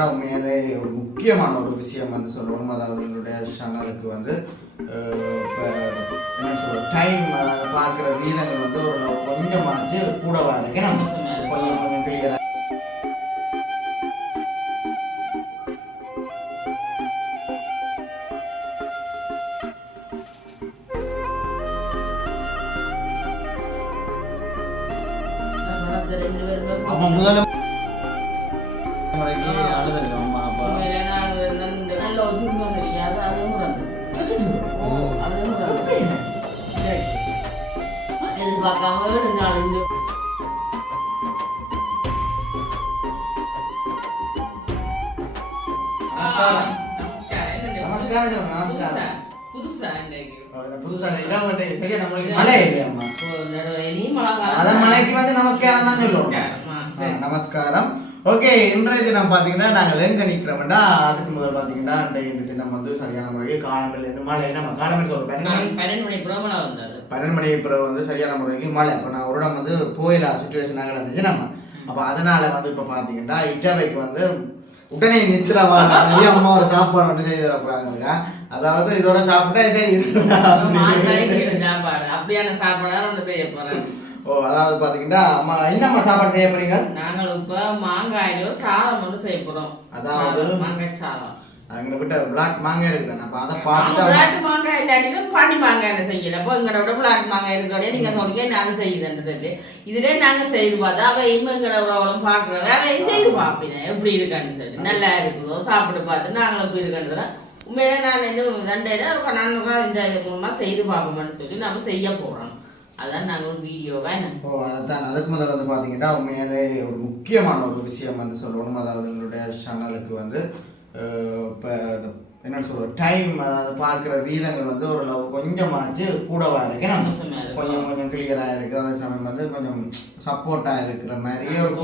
உண்மையிலே ஒரு முக்கியமான ஒரு விஷயம் வந்து சொல்லணும். அதாவது எங்களுடைய சேனலுக்கு வந்து என்ன சொல்ற டைம் பார்க்குற வீதங்கள் வந்து ஒரு கொஞ்சமாச்சு கூட வாங்க நம்ம கொஞ்சம் கொஞ்சம் கிளியராக அப்போ முதல்ல அழுதுங்க அம்மா அப்பா நல்ல ஒதுங்க தெரியாது அதுவும் எதிர்பார்க்காம 2 நாள் நமஸ்காரம். ஓகே, இன்றைய தினம் பாத்தீங்கன்னா நாங்கள் எங்க நிக்கிறோம்னா அதுக்கு முதல் பாத்தீங்கன்னா இன்றைய தினம் வந்து சரியான முறைக்கு காலங்கள் இருந்து மழை நம்ம காலங்கள் ஒரு 12 மணி பிறகு வந்து சரியான முறைக்கு மழை. இப்போ நான் ஒரு இடம் வந்து போயில சுச்சுவேஷன் இருந்துச்சு நம்ம. அப்ப அதனால வந்து இப்ப பாத்தீங்கன்னா இட்டவைக்கு வந்து உடனே நித்திரவா நிறைய அம்மா ஒரு சாப்பாடு வந்து செய்து தரப்படுறாங்க. அதாவது இதோட சாப்பிட்டா சரி அப்படியான சாப்பாடு செய்ய போறேன். ஓ, அதாவது பாத்தீங்கன்னா அம்மா என்னம்மா சாப்பாடு செய்ய போறீங்க? நாங்கள் இப்ப மாங்காயில சாதம் வந்து செய்ய போறோம். அதாவது மாங்காய் சாதம். அங்க விட்ட பிளாக் மாங்காய் இருக்குதானே, அப்ப அதை பார்த்து பிளாக் மாங்காய் இல்லாட்டிலும் பாண்டி மாங்காய் செய்யல. அப்போ எங்களோட பிளாக் மாங்காய் இருக்கிறோட நீங்க சொல்றீங்க நாங்க செய்யுதுன்னு சொல்லி இதுல நாங்க செய்து பார்த்தா அவ எங்களோட பாக்குறவ அவையும் செய்து பார்ப்பேன் எப்படி இருக்கான்னு சொல்லி நல்லா இருக்குதோ சாப்பிட்டு பார்த்து நாங்களும் எப்படி இருக்கான்றத உண்மையில நான் என்ன தண்டையில நான் மூலமா செய்து பார்ப்போம்னு சொல்லி நம்ம செய்ய போறோம். அதான் நாங்கள் ஒரு வீடியோவா அதான் அதுக்கு முதல்ல வந்து பார்த்தீங்கன்னா உண்மையாலே ஒரு முக்கியமான ஒரு விஷயம் வந்து சொல்லணும். அதாவது எங்களுடைய சேனலுக்கு வந்து இப்போ என்ன சொல்ற டைம் பார்க்குற வீதங்கள் வந்து ஓரளவு கொஞ்சமாச்சு கூடவா இருக்கு நம்ம கொஞ்சம் கொஞ்சம் கிளியராக இருக்குது. அதே சமயம் வந்து கொஞ்சம் சப்போர்ட்டாக இருக்கிற மாதிரியே ஒரு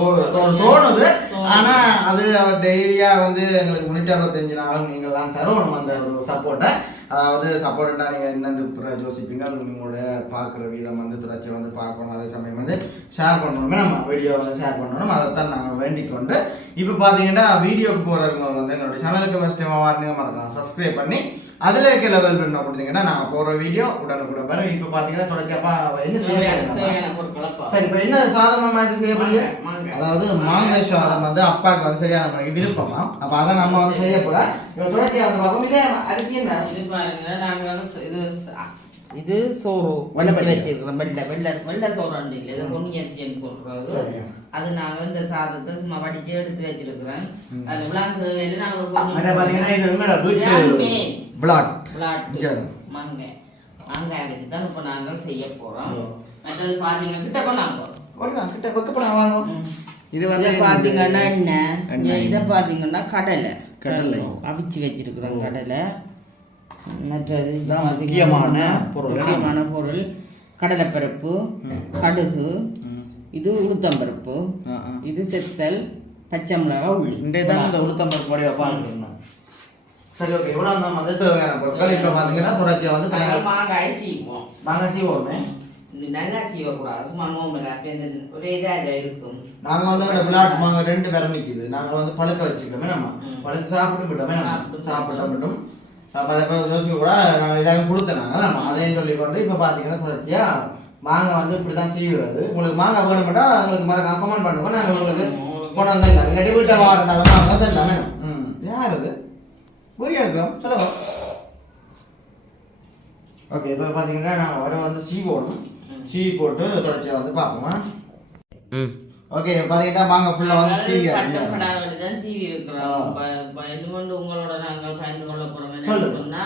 தோணுது. ஆனால் அது டெய்லியாக வந்து எங்களுக்கு 365 நாளும் நீங்கள்லாம் தரணும் அந்த ஒரு சப்போர்ட்டை. அதாவது சப்போர்ட்டா நீங்கள் என்னென்ன யோசிப்பீங்க உங்களோட பார்க்குற வீதம் வந்து தொடர்ச்சி வந்து பார்க்கணும். அதே சமயம் வந்து ஷேர் பண்ணணுமே நம்ம வீடியோ வந்து ஷேர் பண்ணணும். அதைத்தான் நாங்கள் வேண்டிக் கொண்டு இப்போ பார்த்தீங்கன்னா வீடியோக்கு போகிறவங்க வந்து எங்களுடைய சேனலுக்கு ஃபஸ்ட் டைம் மறக்கலாம் சப்ஸ்கிரைப் பண்ணி அதில் இருக்க லெவல் பண்ண கொடுத்தீங்கன்னா நாங்கள் போகிற வீடியோ உடனுக்குடன் வரும். இப்போ பார்த்தீங்கன்னா தொடர்ச்சியாப்பா என்ன செய்ய சரி இப்போ என்ன சாதமாக இது செய்ய முடியும். அதாவது மாங்காய் சாதம் வந்து அப்பாவுக்கு வந்து சரியான முறைக்கு விருப்பமா, அப்போ அதை நம்ம வந்து செய்ய போகிறோம். இப்போ தொடர்ச்சியாக வந்து பார்ப்போம். இதே அரிசி என்ன இது பாருங்க, நாங்கள் இது சோறு வச்சிருக்கிறோம். வெள்ளை சோறு இல்லை, இது பொன்னி அரிசின்னு சொல்றது. அது நாங்கள் இந்த சாதத்தை சும்மா வடிச்சு எடுத்து வச்சிருக்கிறேன். அது விளாண்டு மாங்காய் வச்சு தான் இப்போ நாங்கள் செய்ய போறோம். மற்றது பாத்தீங்கன்னா கிட்ட கொண்டாங்க. இது வந்து பாத்தீங்கன்னா என்ன, இதை பாத்தீங்கன்னா கடலை அவிச்சு வச்சிருக்கிறோம். கடலை மற்றது முக்கியமான பொருள் கடலைப்பருப்பு, கடுகு, இது உளுத்தம்பருப்பு, இது செத்தல், பச்சை மிளகாய், உள்ளி. இந்த உளுத்தம்பருப்பு வடிவா பாருங்க. சரி, ஓகே. இவ்வளவு நம்ம வந்து தேவையான பொருட்கள். இப்போ பாத்தீங்கன்னா தொடர்ச்சியா வந்து மாங்காய் சீவோம். மாங்காய் சீவோமே நல்லா சீவக்கூடாது, சும்மா நோம்பல ஒரே இதாக இருக்கும். நாங்க வந்து பிளாட் மாங்காய் 2 பேரும் நிக்குது. நாங்க வந்து பழுக்க வச்சுக்கிறோமே நம்ம பழுத்து சாப்பிட்டு விட்டோமே நம்ம சாப்பிட்டோம் மட்டும் யோசிக்க கூட நாங்கள் எல்லாரும் கொடுத்தனாங்க நம்ம அதையும் சொல்லி கொண்டு இப்போ பார்த்தீங்கன்னா தொடர்ச்சியா மாங்காய் வந்து இப்படி தான் சீவுறது. உங்களுக்கு மாங்காய் வேணுமெண்டா உங்களுக்கு கமெண்ட் பண்ணுங்க, நாங்கள் உங்களுக்கு கொண்டு வந்துடலாம். இல்லாட்டி வீட்டை வாங்கினாலும் மாங்காய் தரலாம் வேணும். யார் அது புரிய எடுக்கிறோம் சொல்லுவோம். ஓகே, இப்போ பார்த்தீங்கன்னா நாங்கள் வடை வந்து சீவோடும் சீவி போட்டு தொடர்ச்சியாக வந்து பார்ப்போமா. ஓகே, பாத்தீங்கன்னா மாங்காய் ஃபுல்லா வந்து சீவி இருக்கிறோம். உங்களோட நாங்கள் பயந்து கொள்ள போறோம் சொன்னா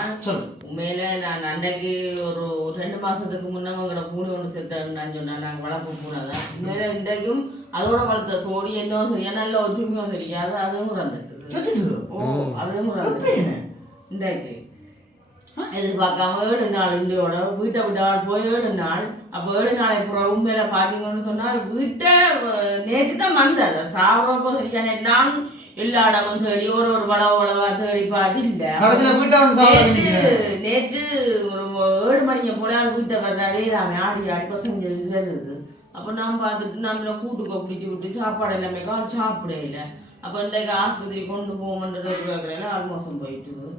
உண்மையில நான் அன்றைக்கு ஒரு 2 மாசத்துக்கு முன்ன உங்களோட பூனை ஒன்று செத்தான்னு சொன்னா நாங்கள் வளர்ப்பு பூனைதான். உண்மையில இன்றைக்கும் அதோட வளர்த்த சோடி என்ன சரியா நல்ல ஒற்றுமையும் தெரியாது. அதுவும் வந்துட்டு அதுவும் இன்றைக்கு எதிர்பார்க்காம 7 நாள் இண்டியோட வீட்டை விட்டால் போய் 7 நாள். அப்போ 7 நாள் அப்புறம் உண்மையில பாத்தீங்கன்னு சொன்னா வீட்டை நேற்று தான் வந்தது சாப்பிடப்போ சரியான நான் எல்லா இடமும் தேடி ஒரு வளவா தேடி பார்த்து நேற்று ஒரு 7 மணிக்கு போல வீட்டை வர்றாடே நாம ஆடி ஆடி பசங்க வருது. அப்போ நான் பார்த்துட்டு நம்மள கூட்டுக்கோ பிடிச்சி விட்டு சாப்பாடு எல்லாமே சாப்பிடல. அப்போ இன்றைக்கு ஆஸ்பத்திரி கொண்டு போகணுன்றது ஆல்மோசம் போயிட்டுது.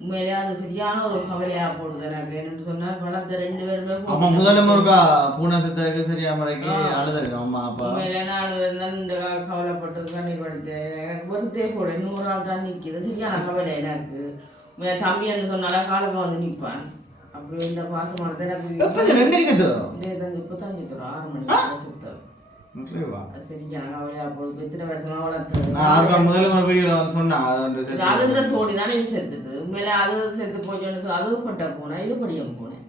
உண்மையிலே அது சரியான ஒரு கவலையாக போடுது எனக்கு. என்னன்னு சொன்னால் பணத்தை 2 பேருமே முதல்ல முருகா பூனை சித்தருக்கு சரியா முறைக்கு அழுதுருக்கு அம்மா அப்பா. உண்மையிலே நான் இந்த கவலைப்பட்டு கண்ணீர் படித்தேன். எனக்கு வருத்தே போட இன்னொரு ஆள் தான் நிற்கிது. சரியான கவலை எனக்கு. தம்பி என்று சொன்னால காலக்க வந்து நிற்பான். அப்படி இந்த பாசமானதை எனக்கு இப்போ தான் 6 மணிக்கு சுத்தம். சரியான கவலையாக போகுது. எத்தனை வருஷமா வளர்த்தது அது சோடி தானே இது செத்துட்டு. உண்மையிலே அது செத்து போச்சோன்னு அது பட்ட போனேன், இது படியும் போனேன்.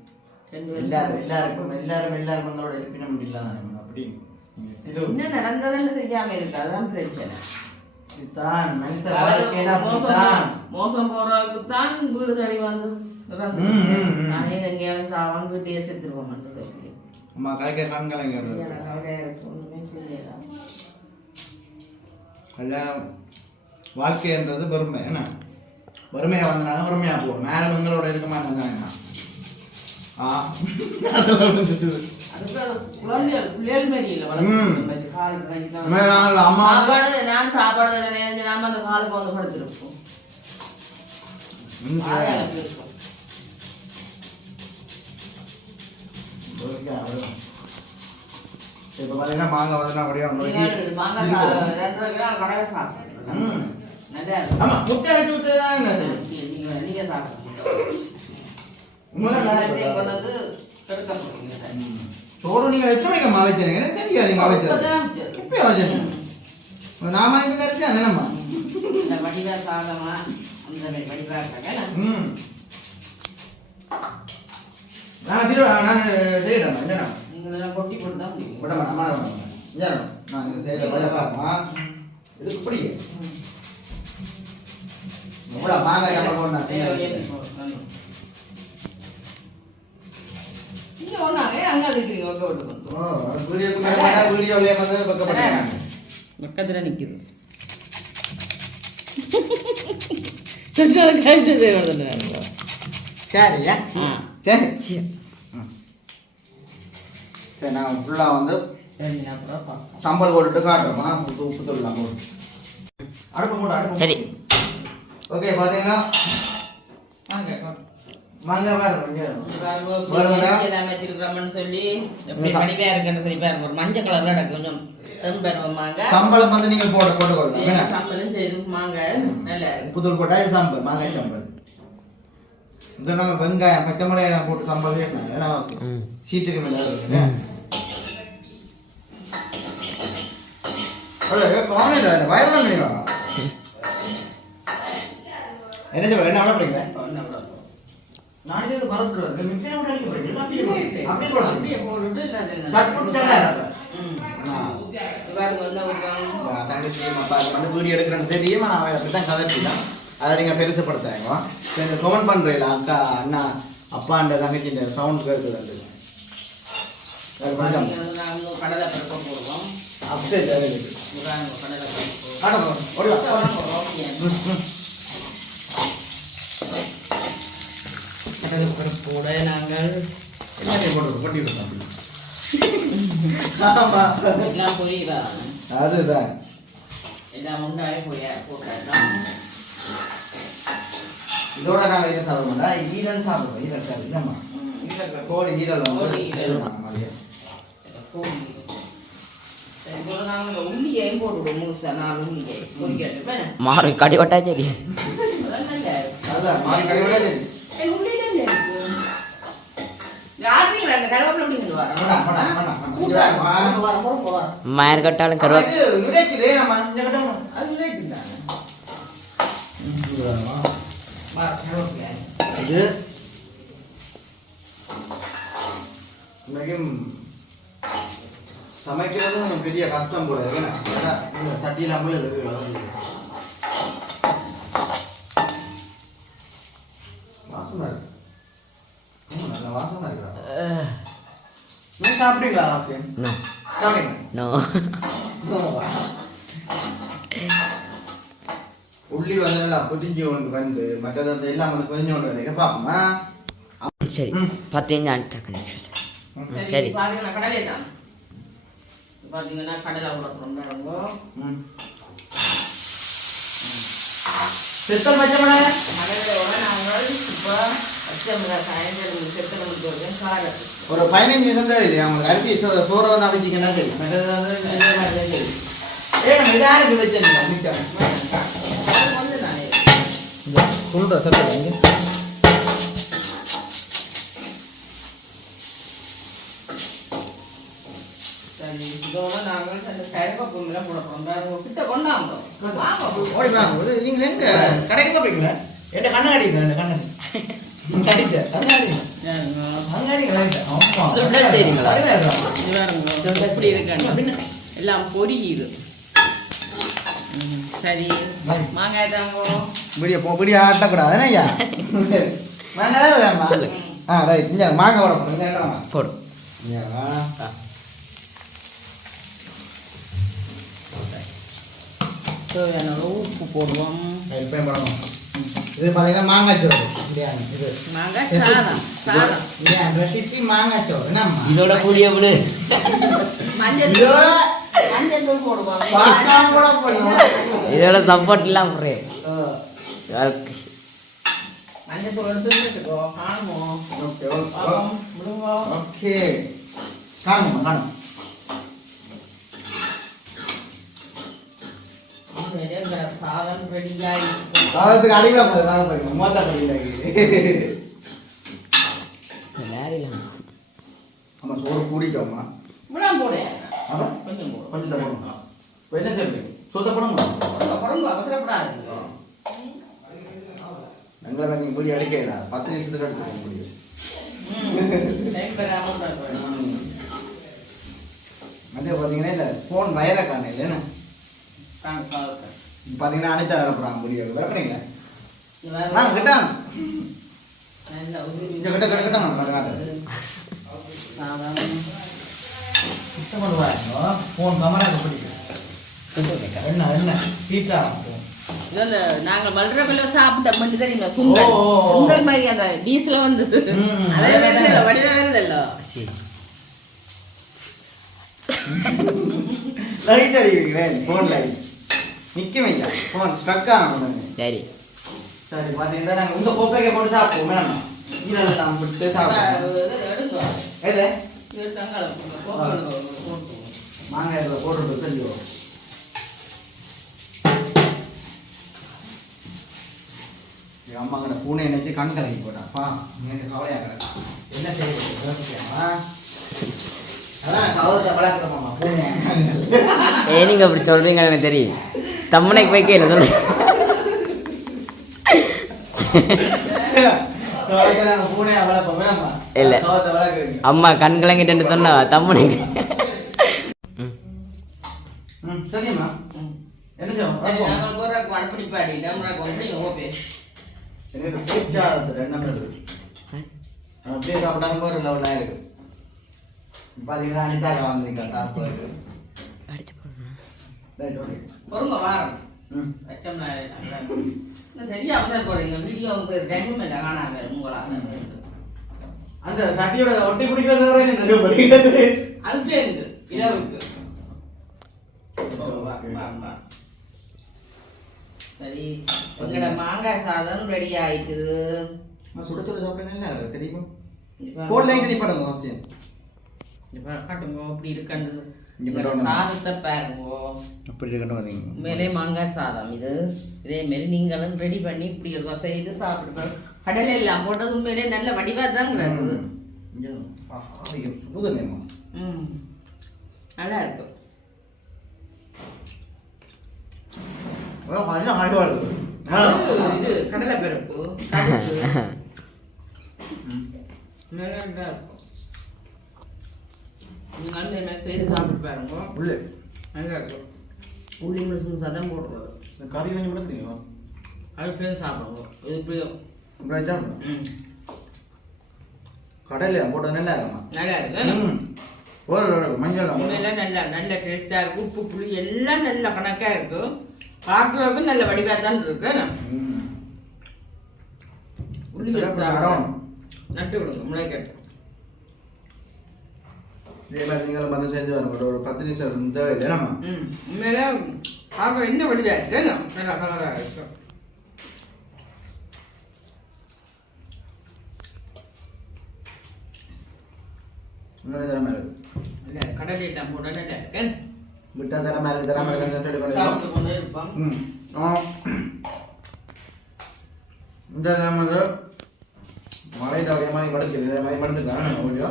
என்ன நடந்ததுன்னு தெரியாம இருக்கு. அதுதான் பிரச்சனை. மோசம் போறதுக்கு தான் வீடு தடி வந்து நானே எங்கேயாவது சாவான் வீட்டையே செத்துருவோம் சொல்லி வாழ்க்கைன்றது வறுமை. என்ன வறுமையா வந்தாங்க வறுமையா போகும். மேல உங்களோட இருக்க மாட்டாங்க. நான் சாப்பாடு நாம அந்த காலுக்கு வந்து படுத்திருப்போம். இப்ப பாத்தீங்கன்னா மாங்காய் வந்து அப்படியே நீங்க சாப்பிடுங்க. சோறு நீங்க எத்தனை மணிக்கு மாவைச்சீங்க? சரியா நீங்க மாவைச்சு நாம இது கரைச்சா என்னம்மா வடிவா சாதமா அந்த வடிவா நான் செய்யறேன். நீங்க கொட்டி போட்டு தான் நான் செய்யறேன். இதுக்கு இப்படி மாங்காய் பக்கத்துல நிக்குது. சரி நான் ஃபுல்லாக வந்து சம்பல் போட்டுட்டு காட்டுறோமா. உப்பு தூள் போட்டு அடுப்பு மூட அடுப்பு. சரி ஓகே பார்த்தீங்கன்னா சொல்லி ஒரு மஞ்சள் கலர்ல எனக்கு கொஞ்சம் சம்பளம் வந்து நீங்க போட்டுக்கொள்ளலாம். சம்பளம் செய்து மாங்காய் நல்லா புத்தூர் போட்டா இது சம்பல் மாங்காய் சம்பல். இதெல்லாம் வெங்காயம் பச்சை மிளகாய் போட்டு சம்பல் ஏன்னா சீட்டுக்கு மேலே என்ன சொல்ற என்ன அப்படிங்க நானே இது மறந்துடுறேன். மிக்ஸில போட்டு அடிக்க போறீங்க. அப்படியே போட்டுட்டு தங்கச்சி அப்பா வந்து வீடியோ எடுக்கிறேன்னு தெரியும். நான் அப்படித்தான் கதைச்சிதான் அதை நீங்க பெருசுப்படுத்தாங்க. கொஞ்சம் கமெண்ட் பண்றீங்களா அக்கா அண்ணா அப்பான்ற தங்கச்சி இந்த சவுண்ட் கேட்குது. கடலை பருப்பு போடுவோம். அப்படியே கூட நாங்கள் எல்லாத்தையும் போட்டு கொட்டி விடுறோம். புரியுதா? அதுதான் எல்லாம் உண்டாகி போட்டாங்க. இதோட நாங்கள் என்ன சாப்பிடுவோம்னா ஈரல் சாப்பிடுவோம். ஈரல் சார் இல்லைம்மா கோழி ஈரல் உள்ளியையும் போட்டுவிடும். முழுசா 4 உள்ளியை பொறிக்க மாறி கடி வட்டா சரி மாறி கடை விட சரி மயர் கட்டாலும் கருவா சமைக்கிறது பெரிய கஷ்டம் போல தட்டியில் அம்பளை வாசமா இருக்கு. நல்ல வாசமா இருக்கிறா. நீ சாப்பிட்டீங்களா? நோ உள்ளி வந்து நல்லா புதிஞ்சு கொண்டு வந்து மற்றது வந்து எல்லாம் வந்து புதிஞ்சு கொண்டு வந்து பாப்போமா? சரி 15 சரி கடலை தான் பார்த்தீங்கன்னா கடலை விடணும். செத்தல் பச்சை மிளகாய் மழையோட நாங்கள் இப்போ பச்சை மிளகாய் சாயந்தரம் செத்தல் முடிச்சு காரத்து ஒரு 15 நிமிஷம் தான் இல்லையா உங்களுக்கு அரிசி சோறை வந்து அடிச்சிங்கன்னா தெரியும் நம்ம இதாக வச்சுருந்தோம் மிச்சம் வந்து நானே சொல்கிற சத்தம் சரி இதோட நாங்கள் அந்த கருவேப்பிலை போட போகிறோம் கிட்ட கொண்டாங்க வாங்க ஓடி வாங்க நீங்கள் எங்க கடைக்கு போகிறீங்களா என்கிட்ட கண்ணை அடிக்கிறேன் என் கண்ணை எப்படி இருக்கு எல்லாம் பொரியுது சரி மாங்காய் தாங்கோ பிடி ஆட்டக்கூடாது ஐயா மாங்காய் ஆ ரைட் இங்கே மாங்காய் போட போடுங்க போடும் தேவையான உப்பு போடுவோம் இது பார்த்தீங்கன்னா மாங்காய் சோறு பிரியாணி இது மாங்காய் சாதம் சாதம் ரெசிபி மாங்காய் சோறு என்னம்மா இதோட புளிய விடு மஞ்சள் இதோட மஞ்சள் தூள் போடுவோம் பாஸ்தாவும் கூட போடுவோம் இதோட சப்போர்ட் இல்லாம போடுறேன் மஞ்சள் தூள் எடுத்து வச்சுக்கோ காணுமோ ஓகே விடுங்க ஓகே காணுமா காணும் சாதம் ரெடியாகி சாதத்துக்கு அடிக்கல போகுது சாதம் பாருங்க மோத்தா பண்ணிட்டாங்க ஆமாம் சோறு கூடிட்டோம்மா விடாம போடு அதான் கொஞ்சம் போடு கொஞ்சம் தான் போடணும் இப்போ என்ன செய்யுங்க சொத்தப்படம் குழம்பு அவசரப்படாது எங்களை நீங்கள் புளி அடிக்கல 10 நிமிஷத்துக்கு எடுத்துக்க முடியும் டைம் பெறாமல் அதே பார்த்தீங்கன்னா இல்லை ஃபோன் வயரை காண இல்லைன்னா பார்த்தீங்கன்னா அனிதா வேலை போகிறாங்க புளி வரப்பீங்களா கிட்டாங்க கிட்ட கிட்ட கிட்டாங்க சுத்தம் பண்ணுவாங்க ஃபோன் கமராக பிடிக்கும் என்ன என்ன ஹீட்டா நாங்கள் மல்றக்குள்ள சாப்பிட்ட மட்டும் தெரியுமா சுண்டல் சுண்டல் மாதிரி அந்த டீசல் வந்தது அதே மாதிரி வடிவா இருந்தல்ல லைட் அடிக்கிறேன் ஃபோன் லைட் நிற்கவைங்க ஃபோன் ஸ்ட்ரக் ஆகணும் சரி சரி பார்த்தீங்கன்னா நாங்கள் உங்கள் கோப்பைக்கு போட்டு சாப்பிடுவோம் மேடம் இதில் நான் விட்டு சாப்பிடுவோம் எது மாங்காய் இதில் போட்டுட்டு செஞ்சுவோம் எங்கள் அம்மா கிட்ட பூனை நினைச்சு கண் கலங்கி போட்டாப்பா எனக்கு கவலையாக கிடக்கு என்ன செய்யமா அதான் கவலத்தை வளர்க்குறோம்மா பூனை நீங்க அப்படி சொல்றீங்க எனக்கு தெரியும் தம்மனைக்கு போய் கேளு சொல்லு பூனையை வளர்ப்போம் வேணாமா இல்ல கவலத்தை வளர்க்குறீங்க அம்மா கண் கலங்கிட்டு சொன்னா தம்மனைக்கு ம் சரிம்மா என்ன செய்வோம் எனக்கு பிடிச்சா ரெண்டு அப்படியே சாப்பிட்டாலும் ஒரு லெவலாக இருக்கு பார்த்தீங்கன்னா அனிதாக்கா வந்திருக்கா சாப்பிட்டு அடிச்சு போடணும் பொறுங்க வாரம் ம் சரியா அவசர போறீங்க வீடியோ டைமும் இல்லை காணாம உங்களா அந்த சட்டியோட ஒட்டி பிடிக்கிறது வரை நிறைய படிக்கிறது அதுக்கே இருக்கு இரவுக்கு சரி எங்களோட மாங்காய் சாதம் ரெடி ஆயிட்டுது சுட சுட சாப்பிட நல்லா தெரியுமா போட் லைட் அடி படம் அவசியம் இப்போ காட்டுங்க அப்படி இருக்காண்டு இங்க எங்களோட கொண்டு சாதத்தை பாருங்க அப்படி இருக்கட்டும் பார்த்தீங்க உண்மையிலே மாங்காய் சாதம் இது இதே மாரி நீங்களும் ரெடி பண்ணி இப்படி இருக்கும் செய்து சாப்பிட்டு கடலை எல்லாம் போட்டது உண்மையிலே நல்ல வடிவாக தான் கிடக்குது புதுமையம்மா ம் நல்லா இருக்கும் இது கடலை பருப்பு நல்லா இருக்கும் நீங்கள் வந்து என்ன செய்து சாப்பிட்டு பாருங்க உள்ளே நல்லா இருக்கும் உள்ளி முழுசு சதம் போட்டுருவோம் கறி கொஞ்சம் கூட தெரியும் அது பேர் சாப்பிடுவோம் இது பிரியம் ம் கடலில் போட்டது நல்லா இருக்குமா நல்லா இருக்கு ஒரு மஞ்சள் உண்மையில நல்ல டேஸ்டாக இருக்கும் உப்பு புளி எல்லாம் நல்ல கணக்காக இருக்கும் பார்க்குறதுக்கு நல்ல வடிவாக தான் இருக்கு உள்ளி நட்டு விடுங்க முளைக்கட்டு இதே மாதிரி நீங்களும் வந்து செஞ்சு வரணும் ஒரு 10 நிமிஷம் தேவை இல்லையாம்மா உண்மையிலே பார்க்க என்ன வடிவா இருக்கு நல்லா கலராக இருக்கு இன்னொரு தரமா இருக்கு இல்லை கடலை தான் போடல இருக்கு விட்டா தரமா இருக்கு சாப்பிட்டு கொண்டே இருப்பான் இந்த வந்து மழை தவறிய மாதிரி மடுக்கிறது மாதிரி மடுத்துக்கலாம் வீடியோ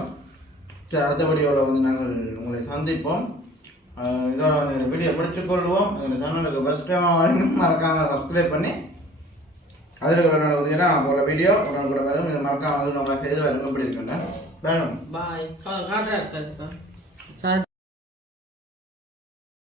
சரி அடுத்த வீடியோவில் வந்து நாங்கள் உங்களை சந்திப்போம் இதோட வந்து இந்த வீடியோ முடிச்சுக்கொள்வோம் எங்கள் சேனலுக்கு ஃபஸ்ட் டைமாக வரைக்கும் மறக்காமல் சப்ஸ்கிரைப் பண்ணி அதில் பார்த்தீங்கன்னா போகிற வீடியோ உடனே கூட வேணும் இதை மறக்காமல் வந்து நம்மளை செய்து வரணும் எப்படி இருக்குங்க வேணும் பாய் காட்டுறா